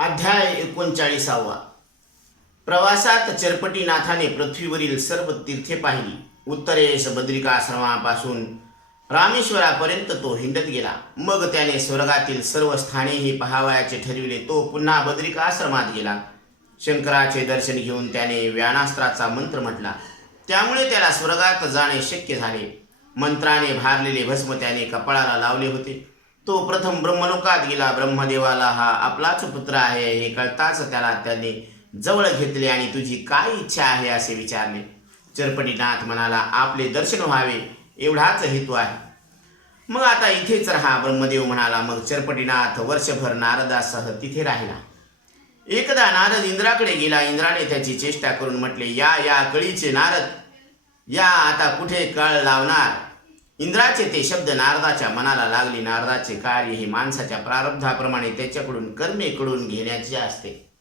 अध्याय एकोणचाळीसावा. प्रवासात चरपटीनाथाने पृथ्वीवरील सर्व तीर्थे पाहिली. उत्तरेस बद्रिकाश्रमापासून रामेश्वरापर्यंत तो हिंडत गेला. मग त्याने स्वर्गातील सर्व स्थानेही पहावयाचे ठरविले. तो पुन्हा बद्रिकाश्रमात गेला. शंकराचे दर्शन घेऊन त्याने व्यानास्त्राचा मंत्र म्हटला. त्यामुळे त्याला स्वर्गात जाणे शक्य झाले. मंत्राने भारलेले भस्म त्याने कपाळाला लावले होते. तो प्रथम ब्रह्मलोकात गेला. ब्रह्मदेवाला हा आपलाच पुत्र आहे. हे कळताच त्याला त्याने जवळ घेतले आणि तुझी काय इच्छा आहे असे विचारले. चरपटीनाथ म्हणाला आपले दर्शन व्हावे एवढाच हेतू आहे. मग आता इथेच राहा ब्रह्मदेव म्हणाला. मग चरपटीनाथ वर्षभर नारदासह तिथे राहिला. एकदा नारद इंद्राकडे गेला. इंद्राने त्याची चेष्टा करून म्हटले या या कळीचे नारद. या आता कुठे कळ लावणार? इंद्राचे ते शब्द नारदाच्या मनाला लागले. नारदाचे कार्य हे माणसाच्या प्रारब्धाप्रमाणे त्याच्याकडून कर्मेकडून घेण्याचे असते.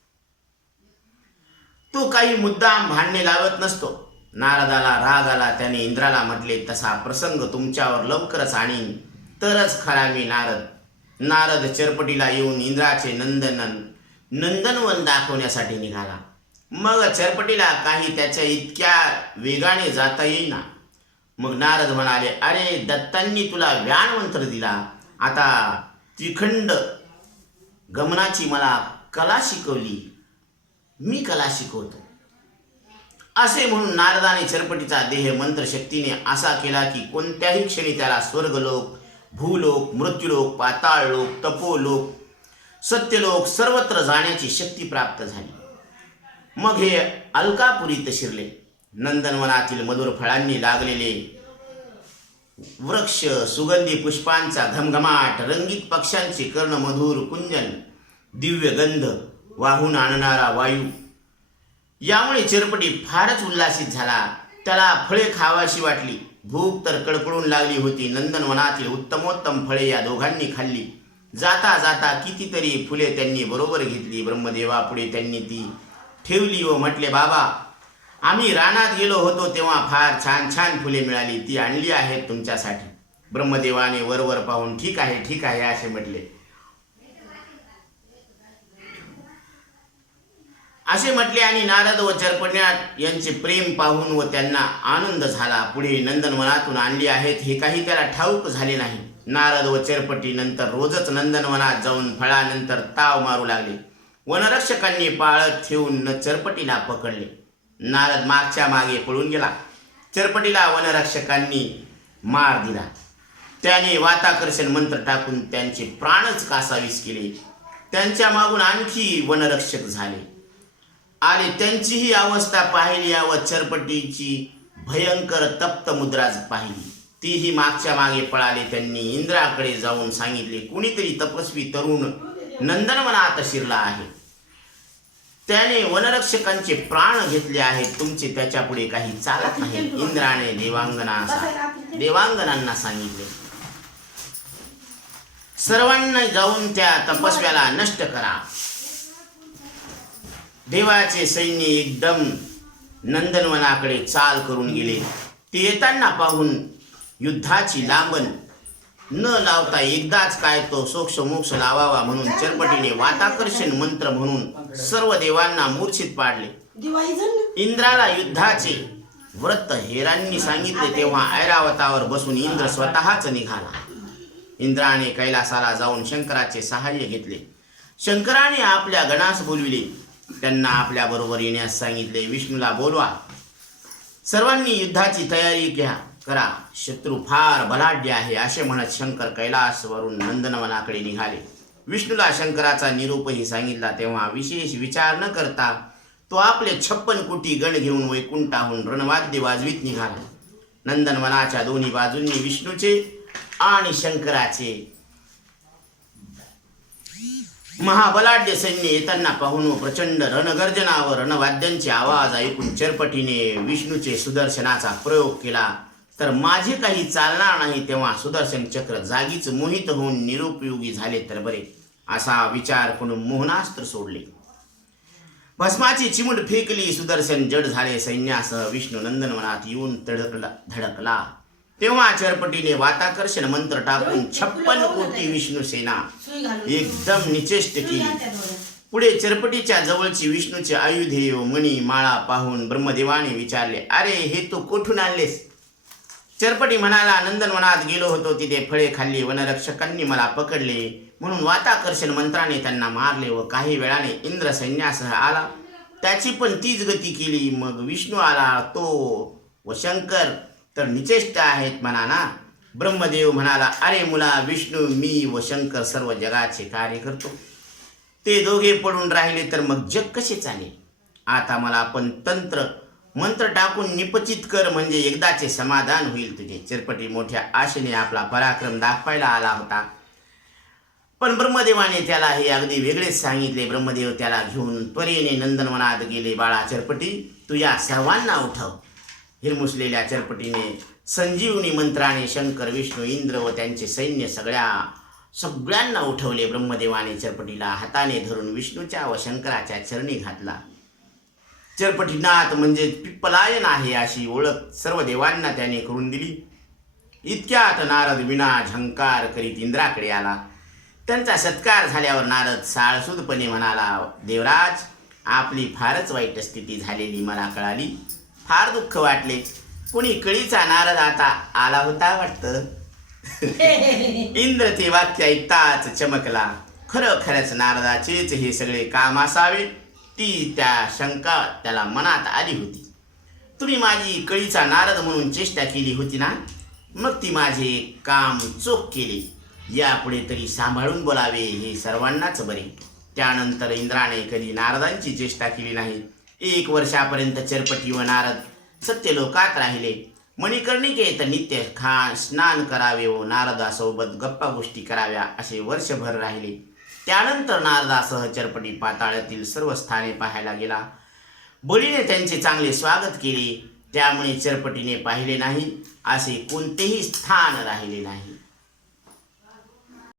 तो काही मुद्दाम भांडणे लावत नसतो. नारदाला राग आला त्याने इंद्राला म्हटले तसा प्रसंग तुमच्यावर लवकरच आणीन. तरच खरा मी नारद. नारद चरपटीला येऊन इंद्राचे नंदनन नंदनवन दाखवण्यासाठी निघाला. मग चरपटीला काही त्याच्या इतक्या वेगाने जाता येईना. मग नारद म्हणाले अरे दत्तांनी तुला व्यानमंत्र दिला. आता त्रिखंड गमनाची मला कला शिकवली. मी कला शिकवतो. असे म्हणून नारदाने चरपटीचा देह मंत्रशक्तीने असा केला की कोणत्याही क्षणी त्याला स्वर्गलोक भूलोक मृत्यूलोक पाताळलोक तपोलोक सत्यलोक सर्वत्र जाण्याची शक्ती प्राप्त झाली. मग हे अलकापुरीत शिरले. नंदनवनातील मधुर फळांनी लागलेले वृक्ष सुगंधी पुष्पांचा घमघमाट रंगीत पक्ष्यांचे कर्णमधुर कुंजन दिव्य गंध वाहून आणणारा वायू. यामुळे चिरपटी फारच उल्हासित झाला. त्याला फळे खावाशी वाटली. भूक तर कडकडून लागली होती. नंदनवनातील उत्तमोत्तम फळे या दोघांनी खाल्ली. जाता जाता कितीतरी फुले त्यांनी बरोबर घेतली. ब्रह्मदेवापुढे त्यांनी ती ठेवली व म्हटले बाबा आम्ही रानात गेलो होतो तेव्हा फार छान छान फुले मिळाली. ती आणली आहेत तुमच्यासाठी. ब्रह्मदेवाने वरवर पाहून ठीक आहे ठीक आहे असे म्हटले. असे म्हटले आणि नारद व चरपण्यात यांचे प्रेम पाहून व त्यांना आनंद झाला. पुढे नंदनवनातून आणली आहेत. हे काही त्याला ठाऊक झाले नाही. नारद व चरपटी नंतर रोजच नंदनवनात जाऊन फळानंतर ताव मारू लागले. वनरक्षकांनी पाळत ठेवून न चरपटीला पकडले. नारद मागच्या मागे पळून गेला. चरपटीला वनरक्षकांनी मार दिला. त्याने वाताकर्षण मंत्र टाकून त्यांचे प्राणच कासावीस केले. त्यांच्या मागून आणखी वनरक्षक झाले. आणि त्यांचीही अवस्था पाहिली व चरपटीची भयंकर तप्त मुद्रा पाहिली. तीही मागच्या मागे पळाले त्यांनी इंद्राकडे जाऊन सांगितले कुणीतरी तपस्वी तरुण नंदनवनात शिरला आहे. त्याने वनरक्षकांचे प्राण घेतले आहेत. तुमचे त्याच्या पुढे काही चालत नाही. इंद्राने देवांगना देवांगनांना सांगितले. सर्वांना जाऊन त्या तपस्व्याला नष्ट करा. देवाचे सैन्य एकदम नंदनवनाकडे चाल करून गेले. ते येताना पाहून युद्धाची लांबण न लावता एकदाच काय तो सोक्ष मोक्ष लावावा म्हणून चरपटीने वाताकर्षण मंत्र म्हणून सर्व देवांना मूर्छित पाडले. इंद्राला युद्धाचे व्रत हेरांनी सांगितले तेव्हा ऐरावतावर बसून इंद्र स्वतःच निघाला. इंद्राने कैलासाला जाऊन शंकराचे सहाय्य घेतले. शंकराने आपल्या गणास बोलविले. त्यांना आपल्या बरोबर येण्यास सांगितले विष्णूला बोलवा. सर्वांनी युद्धाची तयारी घ्या. करा. शत्रू फार बलाढ्य आहे असे म्हणत शंकर कैलासवरून नंदनवनाकडे निघाले. विष्णूला शंकराचा निरूपही सांगितला तेव्हा विशेष विचार न करता तो आपले छप्पन कोटी गण घेऊन वैकुंठाहून रणवाद्य वाजवीत निघाला. नंदनवनाच्या दोन्ही बाजूंनी विष्णूचे आणि शंकराचे महाबलाढ्य सैन्य येताना पाहून व प्रचंड रणगर्जना व रणवाद्यांचे आवाज ऐकून चरपटीने विष्णूचे सुदर्शनाचा प्रयोग केला. तर माझे काही चालणार नाही तेव्हा सुदर्शन चक्र जागीच मोहित होऊन निरुपयोगी झाले तर बरे असा विचार करून मोहनास्त्र सोडले. भस्माची चिमुट फेकली सुदर्शन जड झाले सैन्यासह विष्णू नंदनवनात येऊन तडकला धडकला. तेव्हा चरपटीने वाताकर्षण मंत्र टाकून छप्पन कोटी विष्णू सेना एकदम निचेष्ट केली. पुढे चरपटीच्या जवळची विष्णूचे आयुधे व मणी माळा पाहून ब्रह्मदेवाने विचारले अरे हे तू कोठून आणलेस? चरपटी म्हणाला नंदनवनात गेलो होतो तिथे फळे खाल्ली वनरक्षकांनी मला पकडले. म्हणून वाताकर्षण मंत्राने त्यांना मारले व काही वेळाने इंद्र सैन्यासह आला. त्याची पण तीच गती केली. मग विष्णू आला तो व शंकर तर निचेष्ट आहेत म्हणा ना. ब्रह्मदेव म्हणाला अरे मुला विष्णू मी व शंकर सर्व जगाचे कार्य करतो. ते दोघे पडून राहिले तर मग जग कसे चालेल? आता मला आपण तंत्र मंत्र टाकून निपचित कर म्हणजे एकदाचे समाधान होईल तुझे. चिरपटी मोठ्या आशेने आपला पराक्रम दाखवायला आला होता. पण ब्रह्मदेवाने त्याला हे अगदी वेगळेच सांगितले. ब्रह्मदेव त्याला घेऊन त्वरेने नंदनवनात गेले. बाळा चरपटी तू या सर्वांना उठव. हिरमुसलेल्या चरपटीने संजीवनी मंत्राने शंकर विष्णू इंद्र व त्यांचे सैन्य सगळ्या सगळ्यांना उठवले. ब्रह्मदेवाने चरपटीला हाताने धरून विष्णूच्या व शंकराच्या चरणी घातला. चरपटीनाथ म्हणजे पिप्पलायन आहे अशी ओळख सर्व देवांना त्याने करून दिली. इतक्यात नारद विना झंकार करीत इंद्राकडे आला. त्यांचा सत्कार झाल्यावर नारद साळसूदपणे म्हणाला देवराज आपली फारच वाईट स्थिती झालेली मला कळाली. फार दुःख वाटले. कोणी कळीचा नारद आता आला होता वाटतं? इंद्र ते वाक्य ऐकताच चमकला. खरं खरंच नारदाचेच हे सगळे काम असावे. ती त्या शंका त्याला मनात आली होती. तुम्ही माझी कळीचा नारद म्हणून चेष्टा केली होती ना? मग ती माझे काम चोख केले. यापुढे तरी सांभाळून बोलावे हे सर्वांनाच बरे. त्यानंतर इंद्राने कधी नारदांची चेष्टा केली नाही. एक वर्षापर्यंत चरपटी व नारद सत्यलोकात राहिले. मणिकर्णिकेत नित्य खा स्नान करावे व नारदासोबत गप्पा गोष्टी कराव्या असे वर्षभर राहिले. त्यानंतर नारदासह चरपटी पाताळातील सर्व स्थाने पाहायला गेला. बळीने त्यांचे चांगले स्वागत केले. त्यामुळे चरपटीने पाहिले नाही. असे कोणतेही स्थान राहिले नाही.